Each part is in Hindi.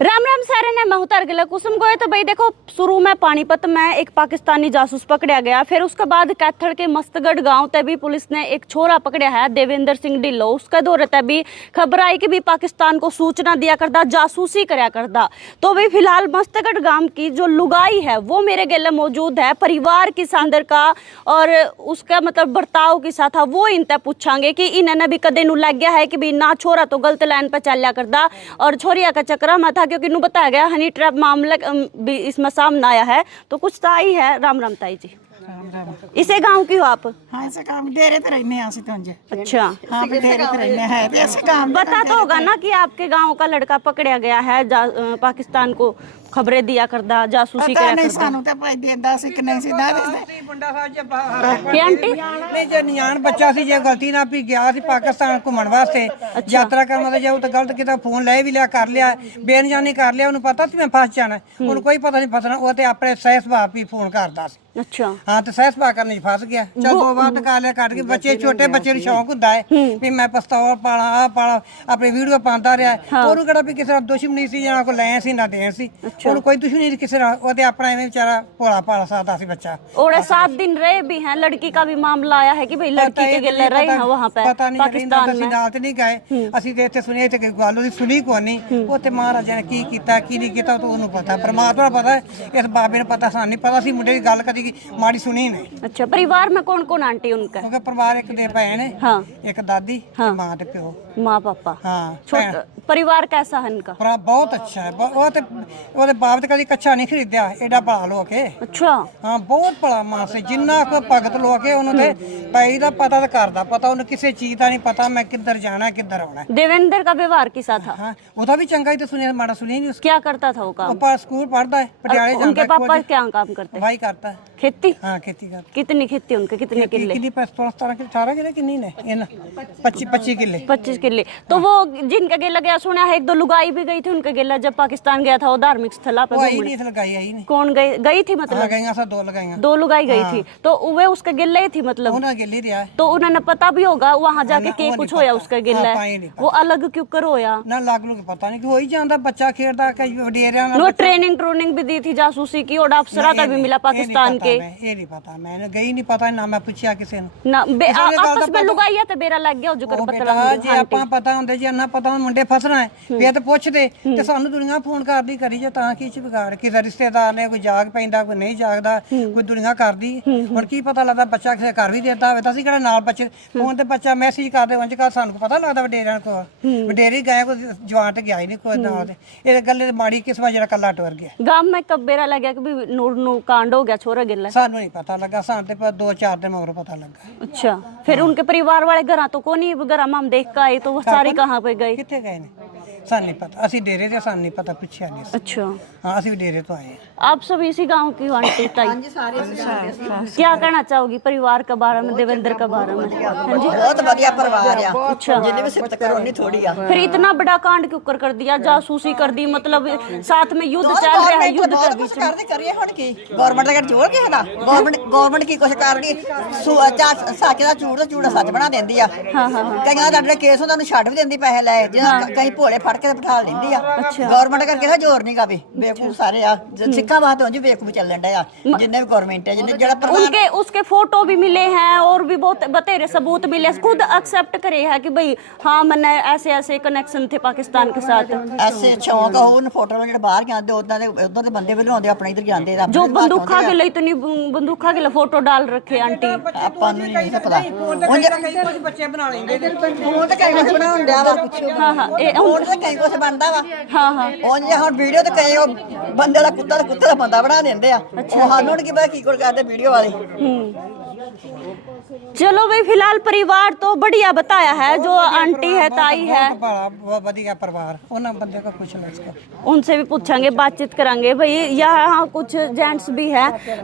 राम राम सारे ने मैं उतर गया कुसुम गोए। तो भाई देखो, शुरू में पानीपत में एक पाकिस्तानी जासूस पकड़ा गया, फिर उसके बाद कैथल के मस्तगढ़ गांव ते भी पुलिस ने एक छोरा पकड़ा है, देवेंद्र सिंह ढिल्लो। उसके दौरे ते भी खबर आई कि भी पाकिस्तान को सूचना दिया करता, जासूसी कराया करता। तो भाई फिलहाल मस्तगढ़ गांव की जो लुगाई है वो मेरे गेले मौजूद है, परिवार की सांदर का और उसका मतलब बर्ताव के साथ था वो इनते पूछांगे कि इन्हें भी कदे नु लग गया है कि भी ना छोरा तो गलत लाइन पर चलिया करता और छोरिया का चक्रा में था, क्योंकि नु बताया गया हनी ट्रैप मामला भी इसमें सामने आया है। तो कुछ ताई है। राम राम ताई जी। इसे गांव की हो आप? हाँ, इसे गांव डेरे पे रहने हैं ਅਸੀਂ तो। अच्छा, हाँ, डेरे पे रहने हैं। तो ऐसे काम पता तो होगा ना कि आपके गांव का लड़का पकड़ा गया है, पाकिस्तान को खबरें दिया करदा, जासूसी पता कराया नहीं करदा। सानू तो भाई देदा सी कि नहीं सी दादे क्या आंटी? नहीं जे नियान बच्चा सी, जे गलती ना भी गया सी पाकिस्तान घूमन वास्ते यात्रा करन वास्ते, जे तो गलत किता फोन ले भी लिया कर लिया, बेनजानी कर लिया, उन्हें पता सी मैं फस जाना, उन्हें कोई पता नहीं फसना, वो ते अपने सह सुभाव ही फोन करदा सी। अच्छा, हाँ तो सह सुभाव करने फस गया। चल दो बार टका लिया कट के, बच्चे छोटे बच्चे नु शौक हुंदा है भी मैं पिस्तौल पाला आ पाला, अपनी वीडियो पांदा रहा। ओनू किहड़ा भी किसी दा दुश्मनी सी जां कोई लैन सी ना देन सी, ओनू कोई दुश्मनी नहीं किसी दा, वो ते अपना एवें बेचारा भोला भाला सादा सी बच्चा। और 7 दिन रहे भी हैं, लड़की का भी मामला आया है कि भाई लड़की के गिले रहे हैं वहाँ पे पाकिस्तान में। दाल ते नहीं गए ਅਸੀਂ ਤੇ ਇੱਥੇ ਸੁਣੀ ਤੇ ਗੱਲ ਉਹਦੀ ਸੁਣੀ ਕੋਈ ਨਹੀਂ, ਉੱਥੇ ਮਹਾਰਾਜਾ ਨੇ ਕੀ ਕੀਤਾ ਕੀ ਨਹੀਂ ਕੀਤਾ ਤਾਂ ਉਹਨੂੰ ਪਤਾ, ਪਰਮਾਤਮਾ ਨੂੰ ਪਤਾ, ਇਸ ਬਾਬੇ ਨੂੰ ਪਤਾ, ਸਾਨੂੰ ਨਹੀਂ ਪਤਾ ਸੀ ਮੁੰਡੇ ਦੀ ਗੱਲ ਕਦੀ ਮਾੜੀ ਸੁਣੀ ਨਹੀਂ। अच्छा, परिवार में कौन कौन आंटी उनका? ਕਿਉਂਕਿ ਪਰਿਵਾਰ ਇੱਕ ਦੇ ਭੈਣ हाँ, ਇੱਕ ਦਾਦੀ ਮਾਂ ਤੇ ਪਿਓ। माँ पापा। ਹਾਂ छोटा परिवार कैसा है इनका? ਭਰਾ ਬਹੁਤ ਅੱਛਾ ਹੈ, ਉਹ ਤੇ ਉਹਦੇ ਬਾਪ ਤੇ ਕਦੀ ਕੱਚਾ ਨਹੀਂ ਖਰੀਦਿਆ, ਐਡਾ ਭਲਾ ਲੋ ਕੇ। अच्छा, ਹਾਂ ਬਹੁਤ ਭਲਾ ਮਾਨਸ ਹੈ, ਜਿੰਨਾ ਕੋ ਭਗਤ ਲੋ ਕੇ ਉਹਨੂੰ ਤੇ ਭਾਈ ਦਾ ਪਤਾ ਤੇ ਕਰਦਾ ਪਤਾ, ਉਹਨੂੰ ਕਿਸੇ ਚੀਜ਼ ਦਾ ਨਹੀਂ ਪਤਾ ਮੈਂ ਕਿੱਧਰ ਜਾਣਾ ਕਿੱਧਰ ਆਉਣਾ। देवेंद्र का व्यवहार कैसा था? हाँ ਉਹਦਾ ਵੀ ਚੰਗਾ ਹੀ ਤੇ ਸੁਣਿਆ, ਮਾੜਾ ਸੁਣਿਆ नहीं उसका। क्या करता था वो काम? पापा स्कूल पढ़ता है, पटियाले जाता है। उनके पापा क्या काम करते हैं? भाई करता है। खेती? हाँ खेती करता कितनी खेती उनके, कितने किले? कितनी 17 किले 18 किले किन्नी ने इन 25 किले 25 किले। तो वो जिनका गेला गया सुना है, एक दो लुगाई भी गई थी उनका गेला जब पाकिस्तान गया था, वो धार्मिक स्थल पे वो आई घूमने। नहीं लगाई आई नहीं। कौन गई थी हाँ मतलब? गईया सा दो लगाईया, 2 लुगाई गई थी, तो वे उसका गिल्ला ही थी मतलब। उन्हें गिल्ली दिया तो उन्हें पता भी होगा वहां जाके ना, के वो कुछ नहीं होया पता। उसका गिल्ला हाँ, है। पाई नहीं वो अलग क्यों कर होया ना लाग लूग पता नहीं कि हो ही जाता, बच्चा खेलता कई वडेरिया ना। वो ट्रेनिंग भी दी थी जासूसी की और अफसरा का भी मिला पाकिस्तान के। ये नहीं पता, मैंने गई नहीं पता ना, मैं पूछा किसी ने ना ਗੱਲ ਦਾ आपस में ਪਤਾ- लुगाइया ते बेरा लग गया जो कर पता ਬੇਟਾ लग ਜੇ गया। ਆਪਾਂ ਪਤਾ ਹੁੰਦੇ ਜੇ ਨਾ ਪਤਾ ਹੁੰਦਾ ਮੁੰਡੇ ਫਸਣਾ ਹੈ ਫੇਰ ਤੇ ਪੁੱਛਦੇ, ਤੇ ਸਾਨੂੰ ਦੁਨੀਆ ਫੋਨ ਕਰਦੀ ਕਰੀ ਜੇ ਤਾਂ ਕੀ ਚ ਵਿਗਾੜ, ਕਿਸੇ ਰਿਸ਼ਤੇਦਾਰ ਨੇ ਕੋਈ ਜਾਗ ਪੈਂਦਾ ਕੋਈ ਨਹੀਂ ਜਾਗਦਾ, ਕੋਈ ਦੁਨੀਆ ਕਰਦੀ। ਹੁਣ ਕੀ ਪਤਾ ਲੱਗਦਾ ਬੱਚਾ ਕਿਸੇ ਘਰ ਵੀ ਦੇਤਾ ਹੋਵੇ ਤਾਂ ਅਸੀਂ ਕਿਹੜਾ ਨਾਲ ਬੱਚੇ ਫੋਨ ਤੇ ਬੱਚਾ ਮੈਸੇਜ ਕਰਦੇ ਉਂਝ ਕਰ, ਸਾਨੂੰ ਪਤਾ ਲੱਗਦਾ ਵਡੇਰਿਆਂ ਕੋਲ ਵਡੇਰੀ ਗਏ ਕੋਈ ਜਵਾਨ ਤੇ ਗਿਆ ਹੀ ਨਹੀਂ ਕੋਈ ਨਾਲ ਦੇ। ਇਹ ਗੱਲੇ ਮਾੜੀ ਕਿਸਮਤ ਜਿਹੜਾ ਕੱਲਾ ਟੁਰ ਗਿਆ। गांव में कब बेरा लग गया कि भी नूर नू कांड हो गया, छोरा गिल्ला? ਸਾਨੂੰ ਨਹੀਂ ਪਤਾ ਲੱਗਾ, ਸਾਨੂੰ ਤੇ 2-4 ਦਿਨ मगर पता लगा। अच्छा, फिर उनके परिवार वाले घर तो कौन ही घर हम देख के आए, तो वो सारे कहाँ पे गए? ਕਿੱਥੇ ਗਏ ਨੇ ਸਾਨੂੰ ਨਹੀਂ ਪਤਾ, ਅਸੀਂ ਡੇਰੇ ਤੇ ਸਾਨੂੰ ਨਹੀਂ ਪਤਾ, ਪੁੱਛਿਆ ਨਹੀਂ ਅਸੀਂ। अच्छा, ਹਾਂ ਅਸੀਂ ਵੀ ਡੇਰੇ ਤੋਂ ਆਏ ਹਾਂ। आप सब इसी गांव की हो आंटी ताई? क्या कहना चाहोगी परिवार के बारे में, देवेंद्र के बारे में? हाँ जी, बहुत बढ़िया परिवार आ। अच्छा, जिन्हें भी सिफत करो नहीं थोड़ी आ। फिर इतना बड़ा कांड क्यों कर दिया, जासूसी कर दी, मतलब साथ में युद्ध चल रहा है, युद्ध के बीच में। करने करिए हुन की गवर्नमेंट ਦਾ ਜੋਰ ਕੇ ਹਲਾ ਗवर्नमेंट ਕੀ ਕੁਛ ਕਰਦੀ, ਸੱਚ ਦਾ ਝੂਠ ਦਾ ਝੂਠ ਦਾ ਸੱਚ ਬਣਾ ਦਿੰਦੀ ਆ। ਕਈਆਂ ਦਾ ਜਿਹੜੇ ਕੇਸ ਹੁੰਦਾ ਉਹਨੂੰ ਛੱਡ ਵੀ ਦਿੰਦੀ ਪੈਸੇ ਲੈ, ਜਿਹਨਾਂ ਕਈ ਭੋਲੇ ਫੜ ਕੇ ਬਿਠਾ ਲੈਂਦੀ ਆ। ਗਵਰਨਮੈਂਟ ਕਰਕੇ ਇਹਦਾ ਜ਼ੋਰ ਨਹੀਂ ਕਾਵੇ, ਬੇਵਕੂਫ ਸਾਰੇ ਆ, ਸਿੱਖਾਂ ਵਾਸਤੇ ਉਂਝ ਬੇਵਕੂਫ ਚੱਲਣ ਡਿਆ ਜਿੰਨੇ ਵੀ ਗਵਰਨਮੈਂਟ ਹੈ, ਜਿੰਨੇ ਜਿਹੜਾ उनके उसके फोटो भी मिले हैं और भी बहुत बतेरे सबूत मिले, खुद एक्सेप्ट करे है कि भाई हाँ मैंने ऐसे ऐसे कनेक्शन थे पाकिस्तान के साथ। ਐਸੇ ਸ਼ੌਂਕ ਆ ਉਹਨਾਂ ਫੋਟੋ ਜਿਹੜੇ ਬਾਹਰ ਜਾਂਦੇ ਉਦਾਂ ਦੇ ਬੰਦੇ ਵੀ ਲਿਆਉਂਦੇ ਆਪਣੇ ਇੱਧਰ ਜਾਂਦੇ ਆ। जो बंदूखा के लिए इतनी बंदूखा के लिए फोटो डाल रखे आंटी। ਆਪਾਂ ਨੂੰ ਨਹੀਂ ਪਤਾ, ਕਈ ਕੁਝ ਬੱਚੇ ਬਣਾ ਲੈਂਦੇ ਨੇ। ਫੋਨ ਤੇ ਕਈ ਕੁਛ ਬਣਾਉਣ ਡਿਆ ਵਾ, हाँ हाँ ਫੋਨ ਤੇ ਕਈ ਕੁਛ ਬਣਦਾ ਵਾ। हाँ हाँ, ਉਂਝ ਹੁਣ ਵੀਡੀਓ ਤੇ ਕਈ ਉਹ ਬੰਦੇ ਦਾ ਕੁੱਤੇ ਦਾ ਬੰਦਾ ਬਣਾ ਦਿੰਦੇ ਆ। ਉਹ ਸਾਨੂੰ ਕੀ ਪਤਾ ਕੀ ਕੁਝ ਕਰਦੇ ਵੀਡੀਓ ਵਾਲੇ। चलो भाई फिलहाल परिवार तो बढ़िया बताया है, जो आंटी है ताई है बड़ा बढ़िया परिवार, उन्हें बंदे का कुछ नहीं इसका। उनसे भी पूछेंगे, बातचीत करेंगे। भाई यहाँ कुछ जेंट्स भी है,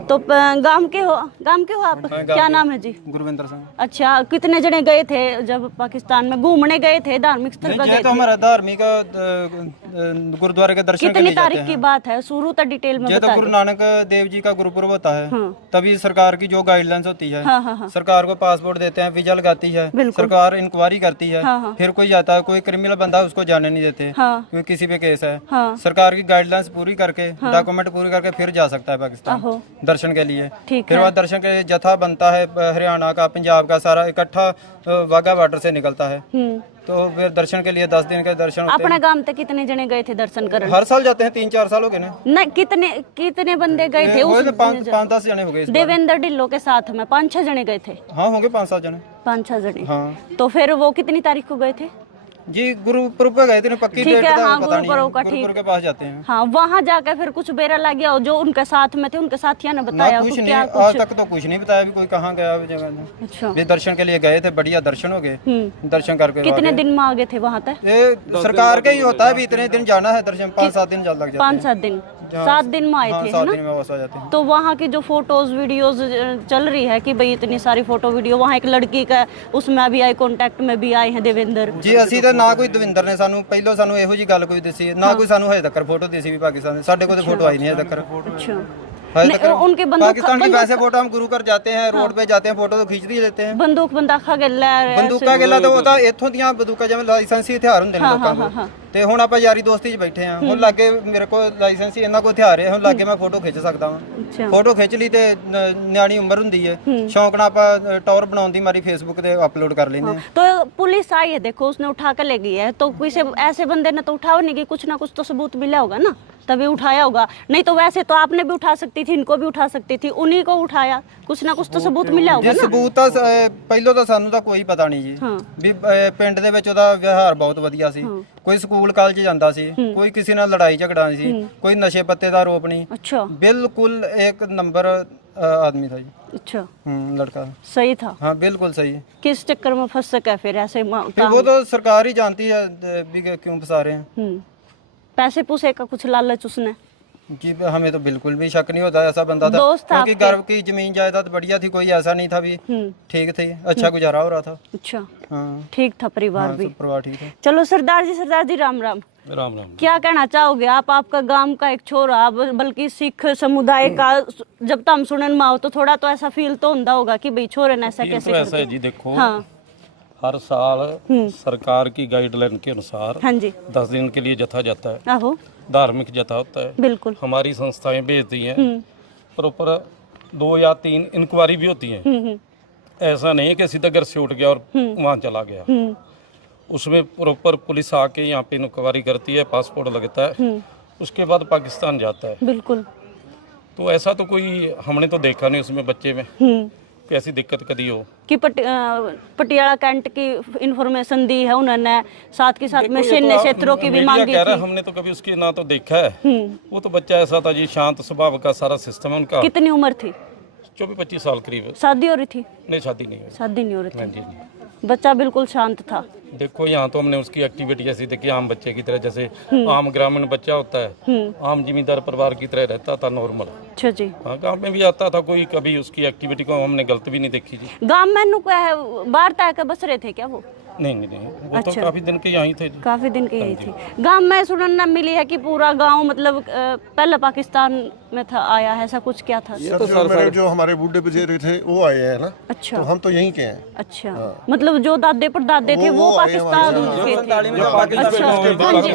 तो गांव के हो आप? क्या नाम है जी? गुरविंदर सिंह। अच्छा, कितने जने गए थे जब पाकिस्तान में घूमने गए थे, धार्मिक स्थल पर गए तो थे? हमारा धार्मिक गुरुद्वारे के दर्शन के कितनी लिए जाते तारीख हैं। की बात है, शुरू तक डिटेल में ये तो बता गुरु नानक देव जी का गुरुपुरब होता है, तभी सरकार की जो गाइडलाइंस होती है, सरकार सरकार को पासपोर्ट देते हैं, वीजा लगाती है, सरकार इंक्वायरी करती है, फिर कोई जाता है, कोई क्रिमिनल बंदा उसको जाने नहीं देते क्योंकि किसी पे केस है। सरकार की गाइडलाइंस पूरी करके, डॉक्यूमेंट पूरी करके फिर जा सकता है पाकिस्तान दर्शन के लिए। फिर वह दर्शन के लिए जत्था बनता है, हरियाणा का, पंजाब का, सारा इकट्ठा वाघा बॉर्डर से निकलता है। तो फिर दर्शन के लिए 10 दिन के दर्शन होते अपने गांव तक कितने जने गए थे दर्शन करने? हर साल जाते हैं, 3-4 साल हो गए ना। नहीं, कितने बंदे गए थे? 5-10 जने हो गए। देवेंद्र ढिल्लो के साथ में 5-6 जने गए थे। हाँ, होंगे 5-7 जने। 5-6 जने। हाँ। तो फिर वो कितनी तारीख को गए थे? जी गुरुपुर पे गए थे ना, पक्की डेट है, हाँ, पता नहीं है। गुरुपुर का, ठीक। गुरुपुर के पास जाते हैं। हाँ, वहाँ जाकर फिर कुछ बेरा लग गया, जो उनके साथ में थे उनके साथिया ने बताया कुछ नहीं, क्या आज तक तो कुछ नहीं बताया भी कोई कहाँ गया अभी जगह। अच्छा। ये दर्शन के लिए गए थे, बढ़िया दर्शन हो गए, दर्शन करके। कितने दिन में आ गए थे वहाँ तक? ये सरकार का ही होता है, भी इतने दिन जाना है दर्शन, 5-7 दिन लग जाते हैं। 5-7 दिन, 7 दिन में आए थे, 7 दिन में वापस आ जाते हैं। तो वहाँ की जो फोटोज वीडियोज चल रही है कि भाई इतनी सारी फोटो वीडियो, वहाँ एक लड़की का उसमें भी आई कांटेक्ट में भी आए हैं देवेंद्र जी। ਅਸੀਂ ਤਾਂ ਨਾ ਕੋਈ ਦਵਿੰਦਰ ਨੇ ਸਾਨੂੰ ਪਹਿਲੋਂ ਸਾਨੂੰ ਇਹੋ ਜੀ ਗੱਲ ਕੋਈ ਦੱਸੀ, ਨਾ ਕੋਈ ਸਾਨੂੰ ਹਜੇ ਤੱਕ ਫੋਟੋ ਦਿੱਸੀ ਵੀ ਪਾਕਿस्तान ਦੇ, ਸਾਡੇ ਕੋਲ ਫੋਟੋ ਆਈ नहीं हजੇ तक। अच्छा। उनके पाकिस्तान की वैसे फोटो हम गुरु घर जाते हैं, रोड पे जाते हैं, फोटो तो खींच ही लेते हैं। बंदूक बंदाखा गल्ला बंदूका गिला तो होता इत्थों ਦੀਆਂ ਬੰਦੂਕਾਂ ਜਿਵੇਂ ਲਾਇਸੈਂਸੀ ਹਥਿਆਰ ਹੁੰਦੇ ਨੇ ਲੋਕਾਂ ਕੋਲ, ਤੇ ਹੁਣ ਆਪਾਂ ਯਾਰੀ ਦੋਸਤੀ 'ਚ ਬੈਠੇ ਆ, ਹੁਣ ਲਾਗੇ ਮੇਰੇ ਕੋਲ ਲਾਇਸੈਂਸੀ ਇਹਨਾਂ ਕੋਲ ਹਥਿਆਰ ਹੈ, ਹੁਣ ਲਾਗੇ ਮੈਂ ਫੋਟੋ ਖਿੱਚ ਸਕਦਾ ਵਾਂ। ਫੋਟੋ ਖਿੱਚ ਲਈ ਤੇ ਨਿਆਣੀ ਉਮਰ ਹੁੰਦੀ ਹੈ, ਸ਼ੌਂਕ ਨਾਲ ਆਪਾਂ ਟੌਰ ਬਣਾਉਣ ਦੀ ਮਾਰੀ ਫੇਸਬੁੱਕ ਤੇ ਅਪਲੋਡ ਕਰ ਲੈਂਦੇ ਆ। तो पुलिस आई है, देखो उसने उठा कर ले गई है, तो किसी ऐसे बंदे ने तो उठाओ नहीं कि कुछ ना कुछ तो सबूत मिला होगा ना, तभी उठाया होगा। नहीं तो वैसे तो आपने भी उठा सकती थी, इनको भी उठा सकती थी, उन्हीं को उठाया, कुछ ना कुछ तो सबूत मिला होगा ਜੀ ना। ਸਬੂਤ ਤਾਂ ਪਹਿਲੋਂ ਤਾਂ ਸਾਨੂੰ ਤਾਂ ਕੋਈ ਪਤਾ ਨਹੀਂ ਜੀ, ਵੀ ਪਿੰਡ ਦੇ ਵਿੱਚ ਉਹਦਾ ਵਿਵਹਾਰ ਬਹੁਤ ਵਧੀਆ ਸੀ, ਕੋਈ ਸਕੂਲ ਕਾਲਜ ਜਾਂਦਾ ਸੀ, ਕੋਈ ਕਿਸੇ ਨਾਲ ਲੜਾਈ ਝਗੜਾ ਨਹੀਂ ਸੀ, ਕੋਈ ਨਸ਼ੇ ਪੱਤੇ ਦਾ ਆਰੋਪ ਨਹੀਂ, अच्छा बिल्कुल एक नंबर आदमी था जी। अच्छा, लड़का सही था। हाँ बिल्कुल सही। किस चक्कर में फंस सका फिर ऐसे फिर वो तो सरकार ही जानती है भी क्यों फंसा रहे हैं। पैसे पूसे का कुछ लालच उसने? कि हमें तो बिल्कुल भी शक नहीं होता ऐसा बंदा था, दोस्त था क्योंकि घर की जमीन जायदाद बढ़िया थी, कोई ऐसा नहीं था भी, ठीक थी, अच्छा गुजारा हो रहा था। अच्छा, हाँ ठीक था परिवार भी। सब परिवार ठीक है। चलो सरदार जी राम राम। राम राम। क्या कहना चाहोगे आप? आपका गांव का एक छोरा, बल्कि सिख समुदाय का, जब तो हम सुनन में आओ तो थोड़ा तो ऐसा फील तो होता होगा कि भाई छोरे ने ऐसा कैसे तो कर ऐसा है दिया? जी, देखो हाँ हर साल सरकार की गाइडलाइन के अनुसार हाँ जी, 10 दिन के लिए जत्था जाता है, आहो धार्मिक जत्था होता है, बिल्कुल। हमारी संस्थाएं भेजती हैं, प्रॉपर 2 या 3 इंक्वायरी भी होती है। ऐसा नहीं है कि सीधा घर से उठ गया और वहाँ चला गया, उसमें प्रॉपर पुलिस आके यहाँ पे इंक्वायरी करती है, पासपोर्ट लगता है, उसके बाद पाकिस्तान जाता है। बिल्कुल। तो ऐसा तो कोई हमने तो देखा नहीं उसमें बच्चे में कि ऐसी दिक्कत कभी हो कि पटियाला कैंट की इंफॉर्मेशन दी है उन्होंने, साथ के साथ में सैन्य क्षेत्रों की भी मांगी कह रहा थी। है, हमने तो कभी उसकी ना तो देखा है। वो तो बच्चा ऐसा था जी, शांत स्वभाव का सारा सिस्टम है उनका। कितनी उम्र थी? 24-25 साल करीब। शादी हो रही थी? नहीं, शादी नहीं हुई। शादी नहीं हो रही हाँ थी। जी जी। बच्चा बिल्कुल शांत था। देखो यहाँ तो हमने उसकी एक्टिविटी ऐसी देखी आम बच्चे की तरह, जैसे आम ग्रामीण बच्चा होता है, आम जिम्मेदार परिवार की तरह रहता था, नॉर्मल। अच्छा जी। हाँ, गाँव में भी आता था कोई, कभी उसकी एक्टिविटी को हमने गलत भी नहीं देखी जी। गांव में नु क्या है, बाहर तक बस रहे थे क्या वो? नहीं नहीं नहीं, वो तो काफी दिन के यहीं थे जी। काफी दिन की यही थी। गांव में सुनना मिली है कि पूरा गांव मतलब पहले पाकिस्तान में था, आया है, ऐसा कुछ क्या था? मेरे जो हमारे बूढ़े बुजुर्ग थे वो आए हैं ना, अच्छा। तो हम तो यहीं के हैं। अच्छा, मतलब जो दादे परदादे थे वो पाकिस्तान के थे। अच्छा, हाँ जी,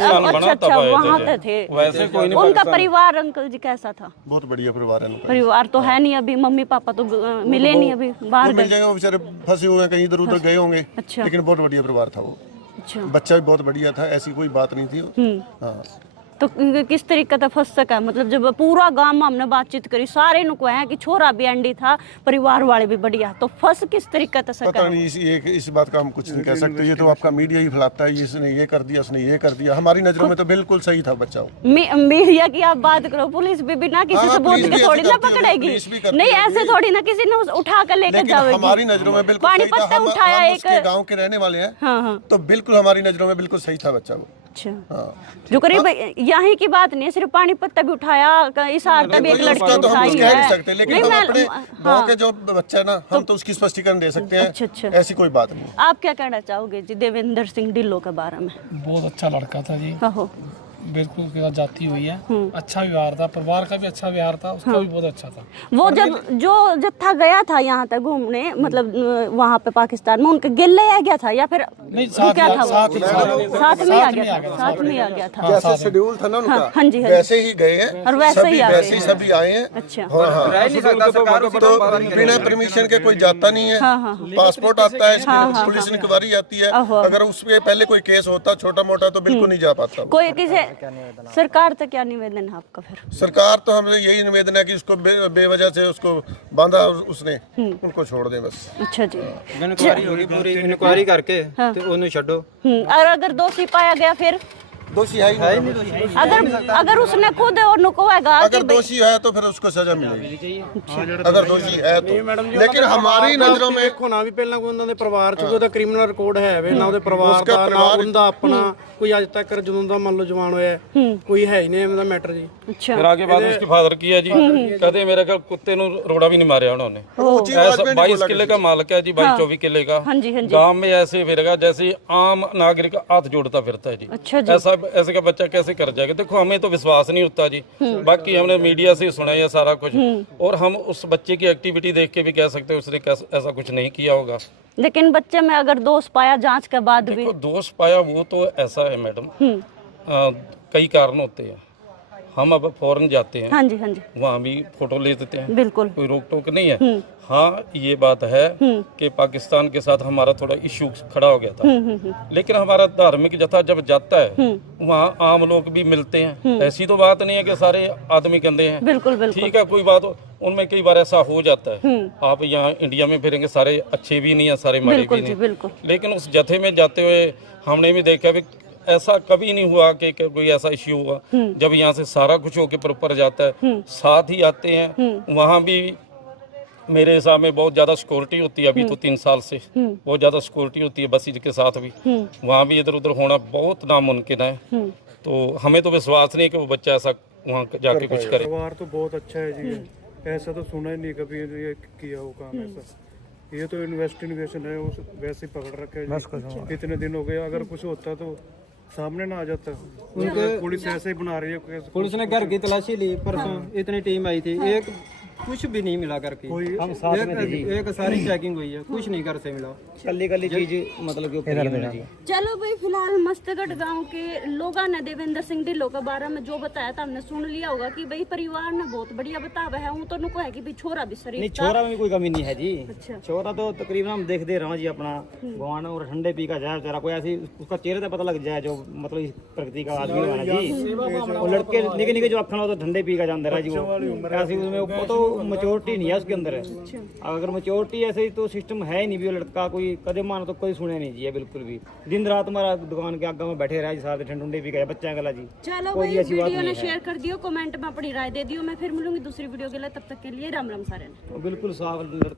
अच्छा वहाँ पे थे। वैसे कोई नहीं। उनका परिवार अंकल जी कैसा था? बहुत बढ़िया परिवार है उनका। परिवार तो है नहीं अभी, मम्मी पापा तो मिले नहीं अभी, बाहर वो मिल गए। जाएंगे, वो बेचारे फंसे हुए हैं कहीं इधर उधर गए होंगे, अच्छा। लेकिन बहुत बढ़िया परिवार था वो। अच्छा, बच्चा भी बहुत बढ़िया था, ऐसी कोई बात नहीं थी। हाँ तो किस तरीके से फंस सका? मतलब जब पूरा गांव में हमने बातचीत करी, सारे नु कहे कि छोरा भी एंडी था, परिवार वाले भी बढ़िया, तो फंस किस तरीके से सका? पता नहीं, इस बात का हम कुछ नहीं कह सकते, ये तो आपका मीडिया ही फैलाता है, इसने ये कर दिया, उसने ये कर दिया। हमारी नजरों में तो बिल्कुल सही था बच्चा। मीडिया की आप बात करो, पुलिस भी बिना किसी हाँ, सबूत पुलिस के भी थोड़ी ऐसे ना करती है, पकड़ेगी। पुलिस भी करती नहीं है, ऐसे थोड़ी ना किसी ने उठा कर लेकर लेकिन जाएगी। हमारी नजरों में बिल्कुल सही पानीपत था। से उठाया हम एक, उसके गांव के रहने वाले हैं, हाँ हाँ, तो बिल्कुल हमारी नजरों में बिल्कुल सही था बच्चा वो। अच्छा, हाँ। जो करीब यहाँ की बात नहीं है, सिर्फ पानीपत तक भी उठाया, इसार तक भी एक लड़की उसका तो हम उठाई कुछ कह नहीं है। सकते, लेकिन नहीं, हम मैं- अपने हाँ। गांव के जो बच्चा है ना, हम तो उसकी स्पष्टीकरण दे सकते हैं। अच्छा, अच्छा। ऐसी कोई बात नहीं। आप क्या कहना चाहोगे जी देवेंद्र सिंह ढिल्लो के बारे में? बहुत अच्छा लड़का था जी, आहो, बिल्कुल उसके साथ जाती हुई है। अच्छा व्यवहार था, परिवार का भी अच्छा व्यवहार था, उसका भी बहुत अच्छा था। वो जो जत्था गया था यहाँ तक घूमने, मतलब वहाँ पे पाकिस्तान में, उनके गिले आ गया था या फिर नहीं, क्या था? साथ में आ गया था। जैसे शेड्यूल था ना उनका, हाँ जी, वैसे ही गए हैं और वैसे ही आ गए वैसे ही सभी आए हैं। अच्छा। तो बिना परमिशन के कोई जाता नहीं है। पासपोर्ट आता है, पुलिस इंक्वायरी आती है, अगर उसके पहले कोई केस होता छोटा मोटा तो बिल्कुल नहीं जा पाता। कोई किसी सरकार से क्या निवेदन है आपका फिर? सरकार तो हमें यही निवेदन है कि उसको बेवजह से उसको बांधा उसने, उनको छोड़ दे बस। अच्छा जी। इनक्वायरी होगी पूरी, इनक्वायरी करके तो उन्हें छोड़ो। और अगर दोषी पाया गया फिर? दोषी है ही नहीं। अगर उसने खुद और नुकवाएगा, अगर दोषी है तो फिर उसको सजा मिलेगी, अगर दोषी है तो। लेकिन हमारी नजरों में ਦੇਖੋ ਨਾ ਵੀ ਪਹਿਲਾਂ ਕੋਈ ਉਹਨਾਂ ਦੇ ਪਰਿਵਾਰ ਚ ਕੋਈ ਉਹਦਾ ਕ੍ਰਿਮੀਨਲ ਰਿਕਾਰਡ ਹੈ ਵੇ ਨਾ ਉਹਦੇ ਪਰਿਵਾਰ ਦਾ ਨਾ ਉਹਦਾ ਆਪਣਾ ਕੋਈ ਅੱਜ ਤੱਕ ਜਦੋਂ ਦਾ ਮੰਨ ਲਓ ਜਵਾਨ ਹੋਇਆ ਕੋਈ ਹੈ ਹੀ ਨਹੀਂ ਇਹਦਾ ਮੈਟਰ ਜੀ। अच्छा। फिर आगे बात उसके फादर की है जी, कहते मेरे घर कुत्ते नु रोड़ा भी नहीं मारा उन्होंने। ऐसा 22 किले का मालिक है जी, 22-24 किले का। हाँ जी, हाँ जी। गांव में ऐसे फिरेगा जैसे आम नागरिक हाथ जोड़ता फिरता है जी। अच्छा जी। ऐसे का बच्चा कैसे कर जाएगा? देखो हमें तो विश्वास नहीं होता जी, बाकी हमने मीडिया से सुना है सारा कुछ, और हम उस बच्चे की एक्टिविटी देख के भी कह सकते हैं उसने ऐसा कुछ नहीं किया होगा। लेकिन बच्चे में अगर दोष पाया जांच के बाद भी? देखो दोष पाया वो तो ऐसा है मैडम, कई कारण होते हैं। हम अब फौरन जाते हैं, हाँ जी, हाँ जी, वहाँ भी फोटो ले देते हैं, बिल्कुल। कोई रोक टोक नहीं है। हाँ ये बात है कि पाकिस्तान के साथ हमारा थोड़ा इश्यू खड़ा हो गया था, लेकिन हमारा धार्मिक जत्था जब जाता है वहाँ आम लोग भी मिलते हैं। ऐसी तो बात नहीं है कि सारे आदमी गंदे हैं, बिल्कुल बिल्कुल। ठीक है, कोई बात उनमें कई बार ऐसा हो जाता है। आप यहाँ इंडिया में फिरेंगे सारे अच्छे भी नहीं है, सारे माड़े भी नहीं, बिल्कुल। लेकिन उस जत्थे में जाते हुए हमने भी देखा भी ऐसा कभी नहीं हुआ कि कोई ऐसा इश्यू हुआ। जब यहाँ से सारा कुछ होके प्रॉपर जाता है, साथ ही आते हैं, वहाँ भी मेरे हिसाब में बहुत ज़्यादा सिक्योरिटी होती है। अभी तो 3 साल से बहुत ज़्यादा सिक्योरिटी होती है बसीज के साथ भी। वहाँ भी इधर उधर होना बहुत नामुमकिन है। तो हमें तो विश्वास नहीं कि वो बच्चा ऐसा वहाँ जाके कुछ करे। परिवार तो बहुत अच्छा है जी, ऐसा तो सुना ही नहीं कभी ये किया हो काम ऐसा। ये तो इन्वेस्टिगेशन है, उस वैसे ही पकड़ रखा है जी। इतने दिन हो गए, अगर कुछ होता तो सामने ना आ जाता। पुलिस ऐसे ही बना रही है। पुलिस ने घर की तलाशी ली परसों, इतनी टीम आई थी, एक कुछ भी नहीं मिला करके। हम साथ में थे जी, एक सारी चेकिंग हुई है, कुछ नहीं घर से मिला, कली चीज मतलब कि। चलो भाई, फिलहाल मस्तगढ़ गांव के लोगों ने देवेंद्र सिंह ढिल्लों के बारे में जो बताया था हमने सुन लिया होगा कि भाई परिवार ने बहुत बढ़िया बतावा है। हूं तो नुको है कि भाई छोरा भी शरीफ नहीं, छोरा में भी कोई कमी नहीं है जी। अच्छा। छोरा तो तकरीबन हम देख दे रहे हैं जी, अपना भगवान और ठंडे पी का जाए बेचारा, कोई ऐसी उसका चेहरे से पता लग जाए जो मतलब इस प्रकृति का आदमी है जी। और लड़के निके निके जो अखन हो तो ठंडे पी का जान दे रहा है जी, वो ऐसी उसमें वो तो मैच्योरिटी नहीं है उसके अंदर है। अगर मैच्योरिटी ऐसे ही तो सिस्टम है ही नहीं भी, वो लड़का कोई कदम मानो तो कोई सुने नहीं जी, बिल्कुल भी। दिन रात हमारा दुकान के आगे में बैठे रहे जी, सारे ठंडे पी गए बच्चा गला जी। चलो भाई, वीडियो ने शेयर कर दियो, कमेंट में अपनी राय दे दियो। मैं फिर मिलूंगी दूसरी वीडियो के लिए, तब तक के लिए राम राम सारे। बिल्कुल साफ